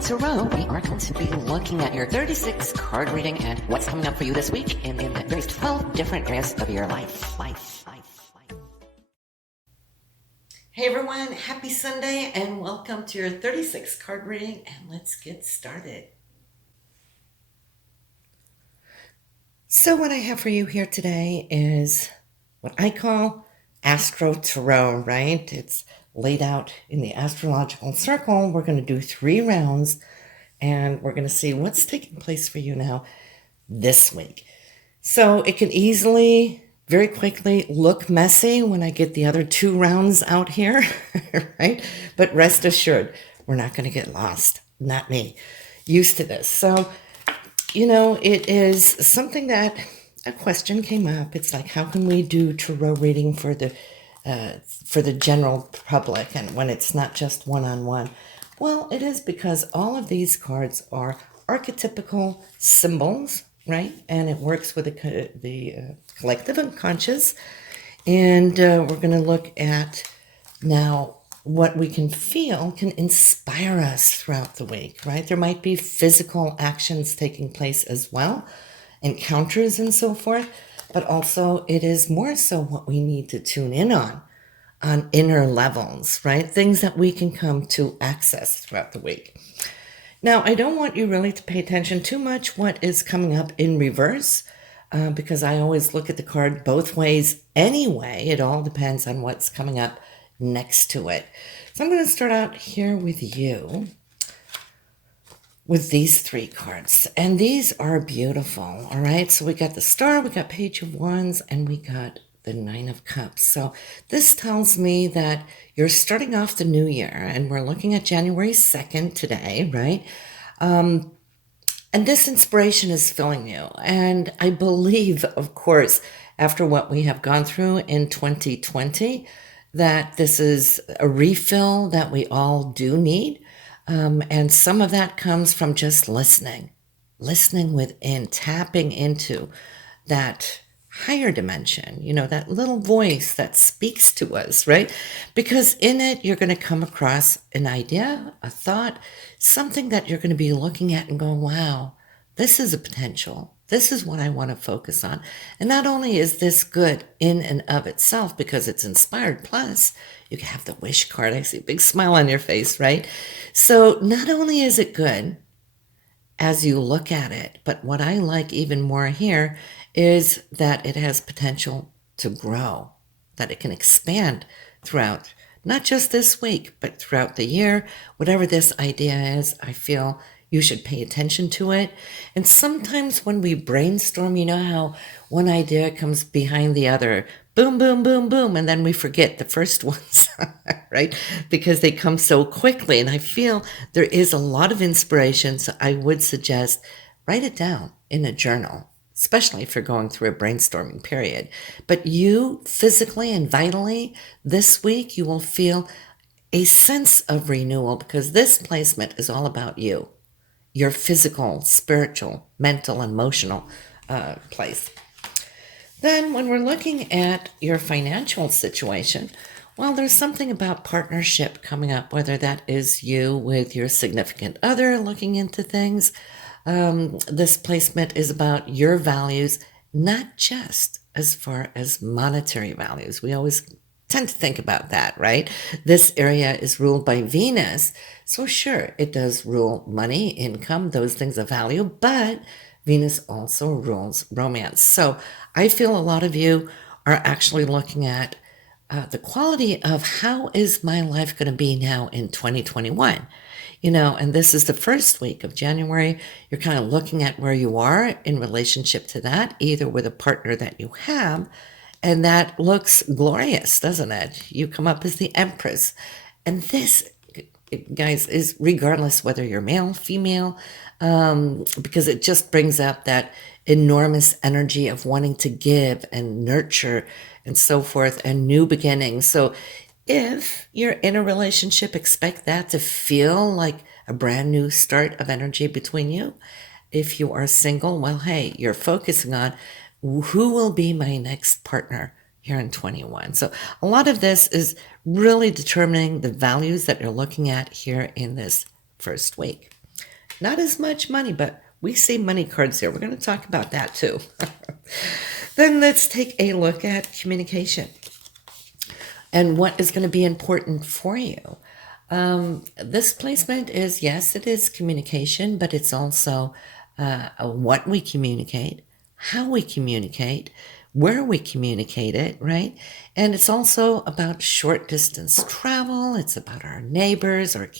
Tarot, we are going to be looking at your 36 card reading and what's coming up for you this week in the various 12 different areas of your life. Hey everyone, happy Sunday and welcome to your 36 card reading, and let's get started. So what I have for you here today is what I call Astro-Tarot, right? It's laid out in the astrological circle. We're going to do 3 rounds and we're going to see what's taking place for you now this week. So it can easily, very quickly look messy when I get the other 2 rounds out here, right? But rest assured, we're not going to get lost. Not me. Used to this. So, it is something that a question came up. It's like, how can we do tarot reading for the general public, and when it's not just one-on-one? Well, it is because all of these cards are archetypical symbols, right? And it works with the collective unconscious. And we're going to look at now what we can feel can inspire us throughout the week, right? There might be physical actions taking place as well, encounters and so forth, but also it is more so what we need to tune in on inner levels, right? Things that we can come to access throughout the week. Now, I don't want you really to pay attention too much what is coming up in reverse, because I always look at the card both ways anyway. It all depends on what's coming up next to it. So I'm going to start out here with you with these 3 cards. And these are beautiful, all right? So we got the Star, we got Page of Wands, and we got the 9 of Cups. So this tells me that you're starting off the new year, and we're looking at January 2nd today, right? And this inspiration is filling you. And I believe, of course, after what we have gone through in 2020, that this is a refill that we all do need. And some of that comes from just listening within, tapping into that higher dimension, that little voice that speaks to us, right? Because in it, you're going to come across an idea, a thought, something that you're going to be looking at and going, wow, this is a potential. This is what I want to focus on. And not only is this good in and of itself because it's inspired, plus you can have the wish card. I see a big smile on your face, right? So not only is it good as you look at it, but what I like even more here is that it has potential to grow, that it can expand throughout, not just this week, but throughout the year. Whatever this idea is, I feel you should pay attention to it. And sometimes when we brainstorm, you know how one idea comes behind the other, boom, boom, boom, boom, and then we forget the first ones, right? Because they come so quickly. And I feel there is a lot of inspiration, so I would suggest write it down in a journal, especially if you're going through a brainstorming period. But you physically and vitally this week, you will feel a sense of renewal, because this placement is all about you, your physical, spiritual, mental, emotional place. Then when we're looking at your financial situation, well, there's something about partnership coming up, whether that is you with your significant other looking into things. This placement is about your values, not just as far as monetary values. We always tend to think about that, right? This area is ruled by Venus. So sure, it does rule money, income, those things of value, but Venus also rules romance. So I feel a lot of you are actually looking at the quality of how is my life going to be now in 2021? And this is the first week of January. You're kind of looking at where you are in relationship to that, either with a partner that you have, and that looks glorious, doesn't it? You come up as the Empress. And this, guys, is regardless whether you're male, female, because it just brings up that enormous energy of wanting to give and nurture and so forth, and new beginnings. So if you're in a relationship, expect that to feel like a brand new start of energy between you. If you are single, well, hey, you're focusing on who will be my next partner here in 21. So a lot of this is really determining the values that you're looking at here in this first week. Not as much money, but we see money cards here. We're going to talk about that too. Then let's take a look at communication and what is going to be important for you. This placement is, yes, it is communication, but it's also what we communicate, how we communicate, where we communicate it, right? And it's also about short distance travel. It's about our neighbors, our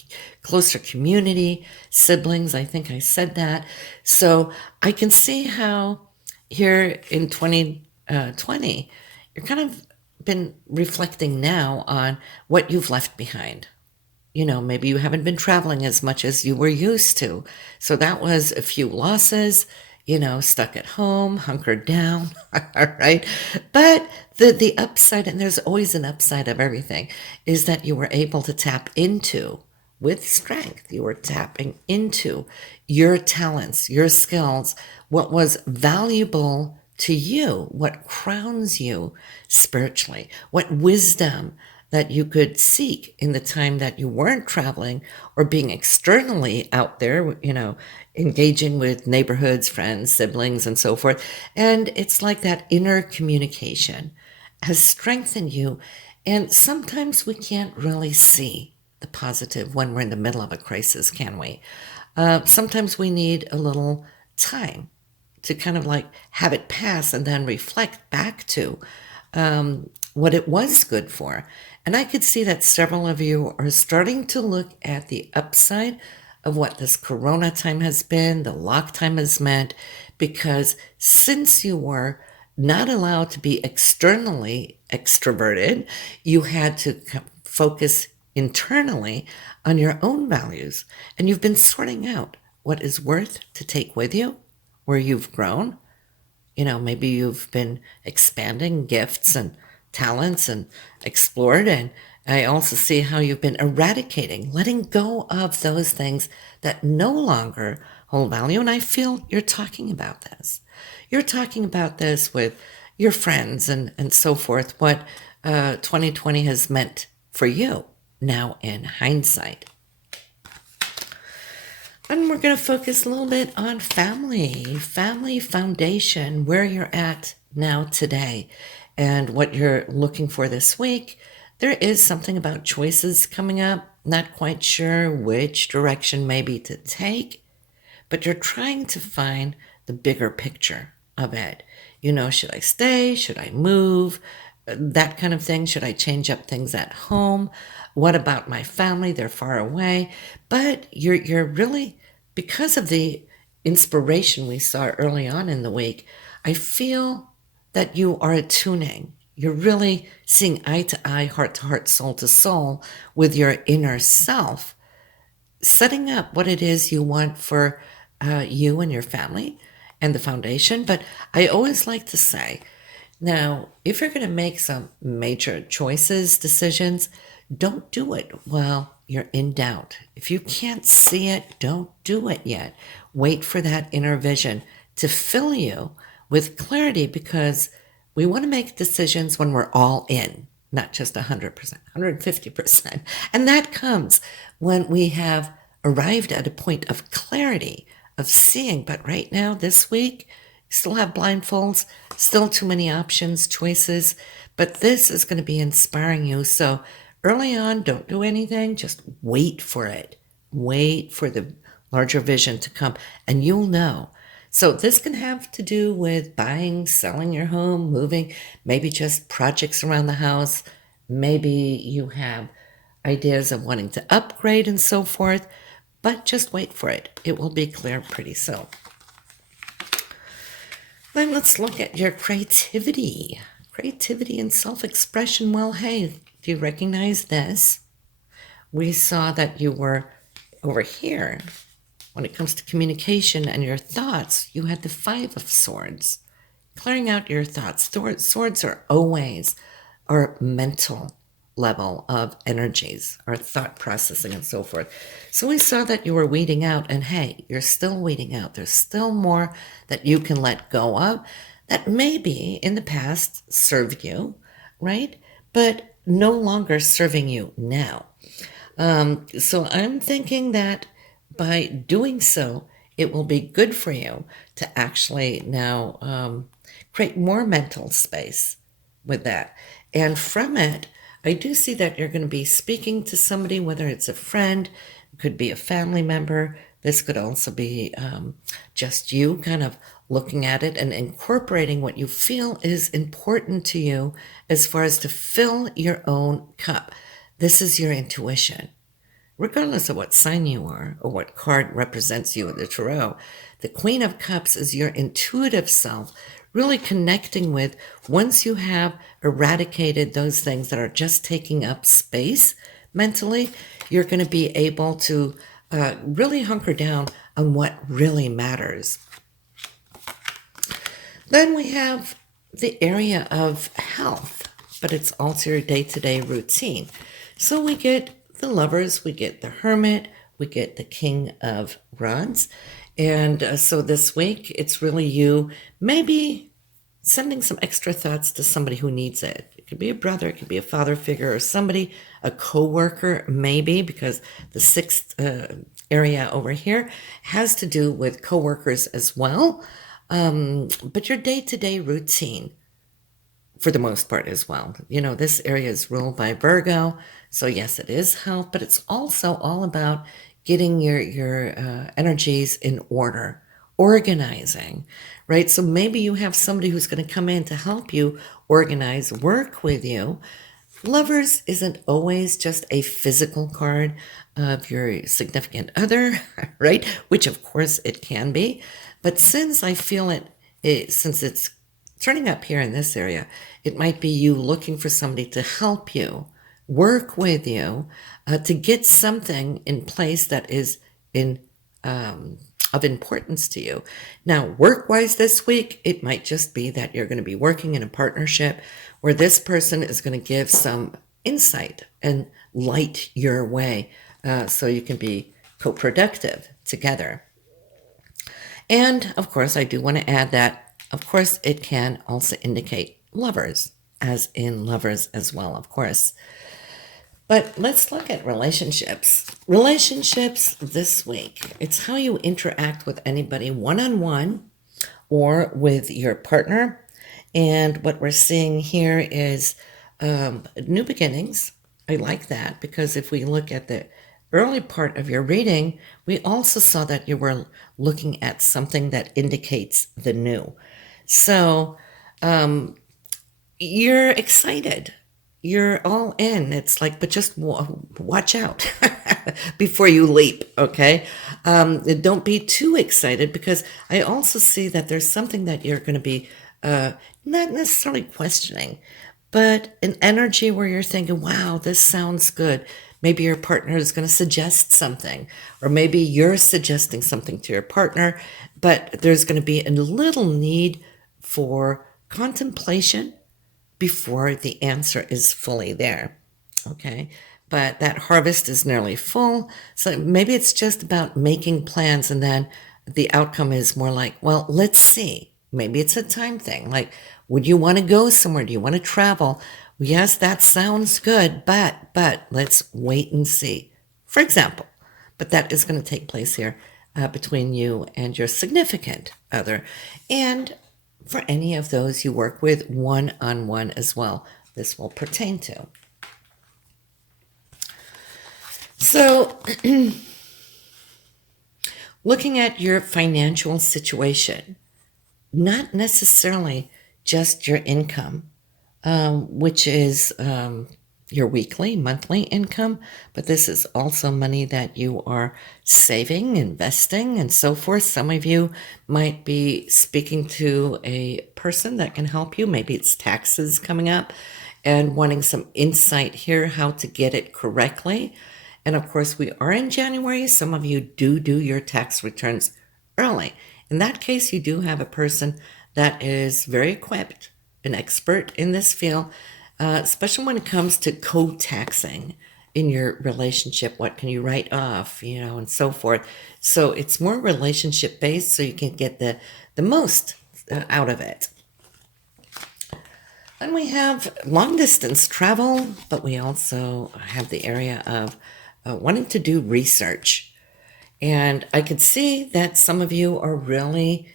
closer community, siblings. I think I said that. So I can see how here in 2020, you're kind of been reflecting now on what you've left behind. You know, maybe you haven't been traveling as much as you were used to. So that was a few losses, stuck at home, hunkered down, all right? But the upside, and there's always an upside of everything, is that you were able to tap into, with strength, you were tapping into your talents, your skills, what was valuable to you, what crowns you spiritually, what wisdom that you could seek in the time that you weren't traveling or being externally out there, engaging with neighborhoods, friends, siblings, and so forth. And it's like that inner communication has strengthened you. And sometimes we can't really see the positive when we're in the middle of a crisis, can we? Sometimes we need a little time to kind of like have it pass and then reflect back to what it was good for. And I could see that several of you are starting to look at the upside of what this corona time has been, the lock time has meant, because since you were not allowed to be externally extroverted, you had to focus internally on your own values. And you've been sorting out what is worth to take with you, where you've grown. Maybe you've been expanding gifts and talents and explored. And I also see how you've been eradicating, letting go of those things that no longer hold value. And I feel you're talking about this. You're talking about this with your friends and so forth, what 2020 has meant for you now in hindsight. And we're going to focus a little bit on family foundation, where you're at now today and what you're looking for this week. There is something about choices coming up. Not quite sure which direction maybe to take, but you're trying to find the bigger picture of it. Should I stay? Should I move? That kind of thing. Should I change up things at home? What about my family? They're far away. But you're really, because of the inspiration we saw early on in the week, I feel that you are attuning. You're really seeing eye to eye, heart to heart, soul to soul with your inner self, setting up what it is you want for you and your family and the foundation. But I always like to say, now, if you're going to make some major choices, decisions, don't do it while you're in doubt. If you can't see it, don't do it yet. Wait for that inner vision to fill you with clarity, because we want to make decisions when we're all in, not just 100%, 150%. And that comes when we have arrived at a point of clarity, of seeing. But right now, this week, you still have blindfolds, still too many options, choices. But this is going to be inspiring you. So early on, don't do anything. Just wait for it. Wait for the larger vision to come, and you'll know. So this can have to do with buying, selling your home, moving, maybe just projects around the house. Maybe you have ideas of wanting to upgrade and so forth, but just wait for it. It will be clear pretty soon. Then let's look at your creativity. Creativity and self-expression. Well, hey, do you recognize this? We saw that you were over here. When it comes to communication and your thoughts, you had the Five of Swords. Clearing out your thoughts. Swords are always our mental level of energies, our thought processing and so forth. So we saw that you were weeding out, and hey, you're still weeding out. There's still more that you can let go of that maybe in the past served you, right? But no longer serving you now. So I'm thinking that by doing so, it will be good for you to actually now create more mental space with that. And from it, I do see that you're going to be speaking to somebody, whether it's a friend, it could be a family member. This could also be just you kind of looking at it and incorporating what you feel is important to you as far as to fill your own cup. This is your intuition. Regardless of what sign you are or what card represents you in the tarot, the Queen of Cups is your intuitive self, really connecting with, once you have eradicated those things that are just taking up space mentally, you're going to be able to really hunker down on what really matters. Then we have the area of health, but it's also your day-to-day routine. So we get the Lovers, we get the Hermit, we get the King of Rods. And so this week, it's really you maybe sending some extra thoughts to somebody who needs it. It could be a brother, it could be a father figure, or somebody, a co-worker, maybe, because the sixth area over here has to do with co-workers as well. But your day-to-day routine, for the most part as well. You know, this area is ruled by Virgo, so yes, it is health, but it's also all about getting your energies in order, organizing, right? So maybe you have somebody who's going to come in to help you organize, work with you. Lovers isn't always just a physical card of your significant other, right? Which of course it can be. But since I feel since it's turning up here in this area, it might be you looking for somebody to help you, work with you, to get something in place that is of importance to you. Now, work-wise this week, it might just be that you're going to be working in a partnership where this person is going to give some insight and light your way so you can be co-productive together. And, of course, I do want to add that, of course, it can also indicate lovers, as in lovers as well, of course. But let's look at relationships. Relationships this week. It's how you interact with anybody one-on-one or with your partner. And what we're seeing here is new beginnings. I like that because if we look at the early part of your reading, we also saw that you were looking at something that indicates the new. So you're excited. You're all in. It's like, but just watch out before you leap, okay? Don't be too excited because I also see that there's something that you're going to be not necessarily questioning, but an energy where you're thinking, wow, this sounds good. Maybe your partner is going to suggest something, or maybe you're suggesting something to your partner, but there's going to be a little need for contemplation before the answer is fully there, okay? But that harvest is nearly full, so maybe it's just about making plans, and then the outcome is more like, well, let's see. Maybe it's a time thing, like, would you want to go somewhere? Do you want to travel? Yes, that sounds good, but let's wait and see, for example. But that is going to take place here between you and your significant other, and for any of those you work with one-on-one as well, this will pertain to. So, looking at your financial situation, not necessarily just your income, which is your weekly, monthly income, but this is also money that you are saving, investing, and so forth. Some of you might be speaking to a person that can help you. Maybe it's taxes coming up and wanting some insight here, how to get it correctly. And of course, we are in January. Some of you do your tax returns early. In that case, you do have a person that is very equipped, an expert in this field, especially when it comes to co-taxing in your relationship. What can you write off, and so forth. So it's more relationship based, so you can get the most out of it. Then we have long distance travel, but we also have the area of wanting to do research. And I could see that some of you are really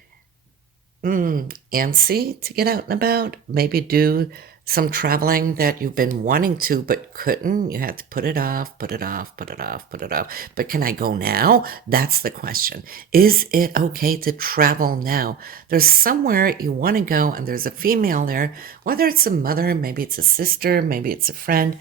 antsy to get out and about, maybe do some traveling that you've been wanting to but couldn't. You had to put it off, put it off, put it off, put it off. But can I go now? That's the question. Is it okay to travel now? There's somewhere you want to go and there's a female there, whether it's a mother, maybe it's a sister, maybe it's a friend,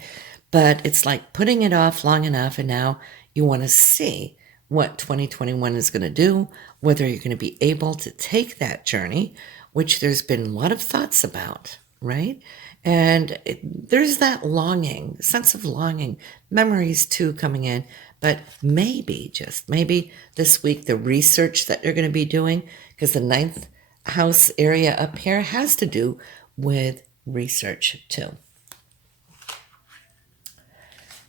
but it's like putting it off long enough and now you want to see what 2021 is going to do, whether you're going to be able to take that journey, which there's been a lot of thoughts about, right? And there's that longing, sense of longing, memories too coming in. But maybe, just maybe this week, the research that you're going to be doing, because the ninth house area up here has to do with research too.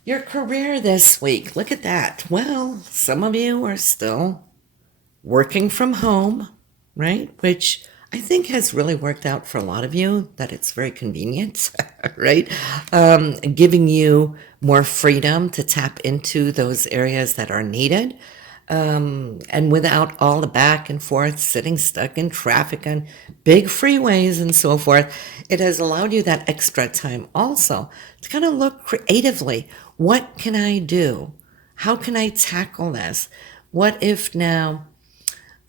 Your career this week, look at that. Well, some of you are still working from home, right? Which I think has really worked out for a lot of you, that it's very convenient, right? Giving you more freedom to tap into those areas that are needed. And without all the back and forth, sitting stuck in traffic on big freeways and so forth, it has allowed you that extra time also to kind of look creatively. What can I do? How can I tackle this? What if now,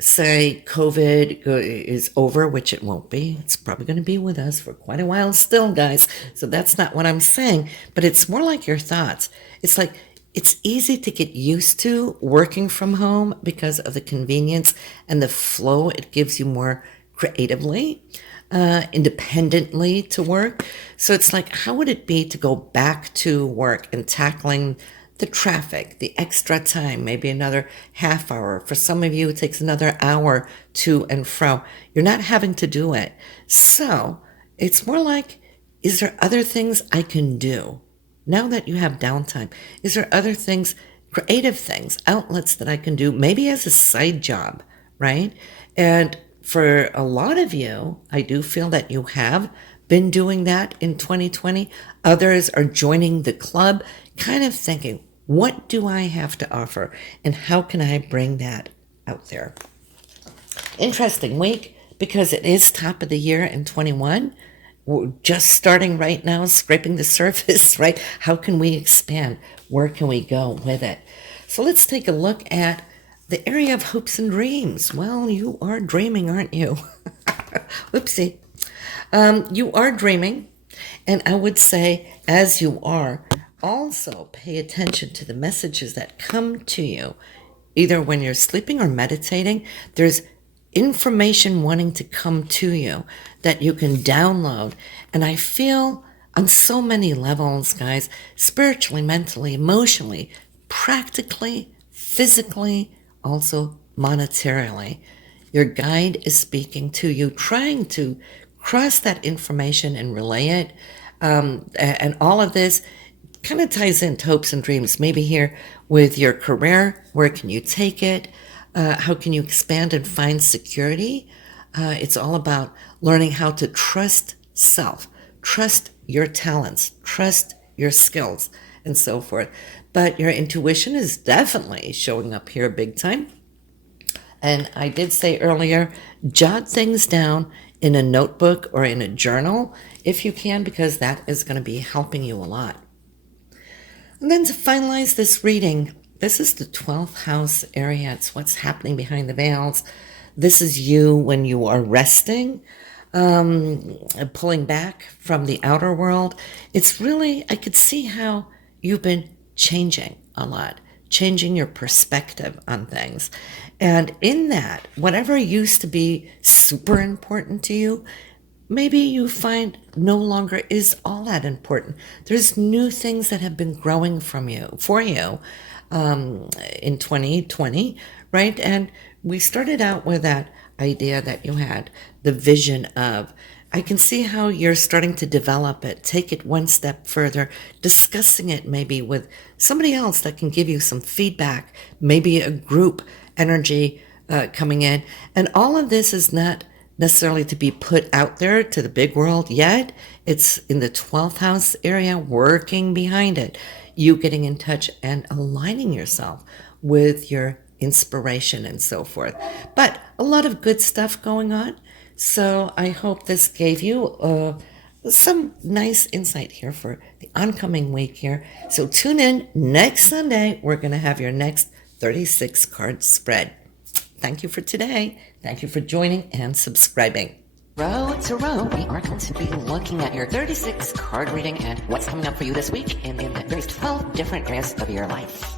say, COVID is over, which it won't be. It's probably going to be with us for quite a while still, guys. So that's not what I'm saying, but it's more like your thoughts. It's like, it's easy to get used to working from home because of the convenience and the flow it gives you more creatively, independently to work. So it's like, how would it be to go back to work and tackling the traffic, the extra time, maybe another half hour. For some of you, it takes another hour to and fro. You're not having to do it. So it's more like, is there other things I can do? Now that you have downtime, is there other things, creative things, outlets that I can do, maybe as a side job, right? And for a lot of you, I do feel that you have been doing that in 2020. Others are joining the club, kind of thinking, what do I have to offer? And how can I bring that out there? Interesting week, because it is top of the year in 21. We're just starting right now, scraping the surface, right? How can we expand? Where can we go with it? So let's take a look at the area of hopes and dreams. Well, you are dreaming, aren't you? Oopsie. You are dreaming. And I would say, as you are, also pay attention to the messages that come to you, either when you're sleeping or meditating. There's information wanting to come to you that you can download. And I feel on so many levels, guys, spiritually, mentally, emotionally, practically, physically, also monetarily, your guide is speaking to you, trying to cross that information and relay it. And all of this kind of ties into hopes and dreams, maybe here with your career. Where can you take it? How can you expand and find security? It's all about learning how to trust self, trust your talents, trust your skills, and so forth. But your intuition is definitely showing up here big time. And I did say earlier, jot things down in a notebook or in a journal if you can, because that is going to be helping you a lot. And then to finalize this reading, this is the 12th house area. It's what's happening behind the veils. This is you when you are resting, pulling back from the outer world. It's really, I could see how you've been changing a lot, changing your perspective on things. And in that, whatever used to be super important to you, maybe you find no longer is all that important. There's new things that have been growing for you in 2020, right? And we started out with that idea that you had, the vision of, I can see how you're starting to develop it, take it one step further, discussing it maybe with somebody else that can give you some feedback, maybe a group energy coming in. And all of this is not necessarily to be put out there to the big world yet. It's in the 12th house area, working behind it. You getting in touch and aligning yourself with your inspiration and so forth. But a lot of good stuff going on. So I hope this gave you some nice insight here for the oncoming week here. So tune in next Sunday. We're going to have your next 36 card spread. Thank you for today. Thank you for joining and subscribing. Row to row, we are going to be looking at your 36 card reading and what's coming up for you this week and in the various 12 different areas of your life.